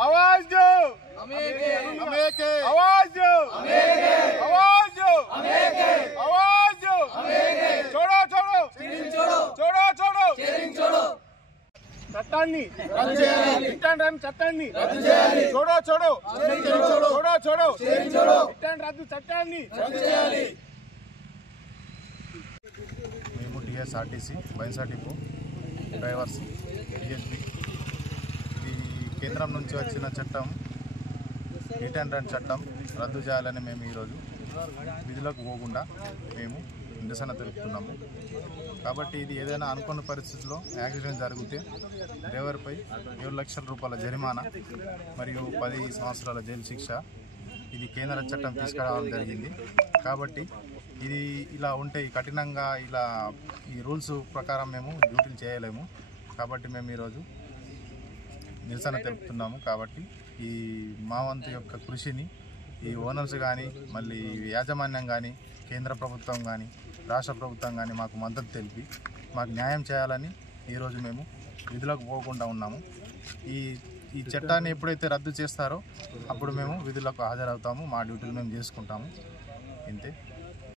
आवाज दो, आवाज दो, आवाज दो, आवाज दो, छोड़ो छोड़ो छोड़ो छोड़ो चट्टानी चट्टानी छोड़ो छोड़ो छोड़ो छोड़ो रद्द चट्टानी TSRTC Bhainsa depot drivers TSB ఇది కేంద్రం నుంచి వచ్చిన చట్టం హిట్ అండ్ రన్ చట్టం రద్దు చేయాలని మేము ఈరోజు విధులకు పోకుండా మేము నిరసన తెలుపుతున్నాము. కాబట్టి ఇది ఏదైనా అనుకున్న పరిస్థితుల్లో యాక్సిడెంట్ జరిగితే డ్రైవర్పై 7 లక్షల రూపాయల జరిమానా మరియు 10 సంవత్సరాల జైలు శిక్ష ఇది కేంద్ర చట్టం తీసుకురావడం జరిగింది. కాబట్టి ఇది ఇలా ఉంటే కఠినంగా ఇలా ఈ రూల్స్ ప్రకారం మేము డ్యూటీలు చేయలేము. కాబట్టి మేము ఈరోజు నిరసన తెలుపుతున్నాము. కాబట్టి ఈ మా వంతు యొక్క కృషిని ఈ ఓనర్స్ కానీ మళ్ళీ యాజమాన్యం కానీ కేంద్ర ప్రభుత్వం కానీ రాష్ట్ర ప్రభుత్వం కానీ మాకు మద్దతు తెలిపి మాకు న్యాయం చేయాలని ఈరోజు మేము విధులకు పోకుండా ఉన్నాము. ఈ చట్టాన్ని ఎప్పుడైతే రద్దు చేస్తారో అప్పుడు మేము విధులకు హాజరవుతాము. మా డ్యూటీలు మేము చేసుకుంటాము. ఇంతే.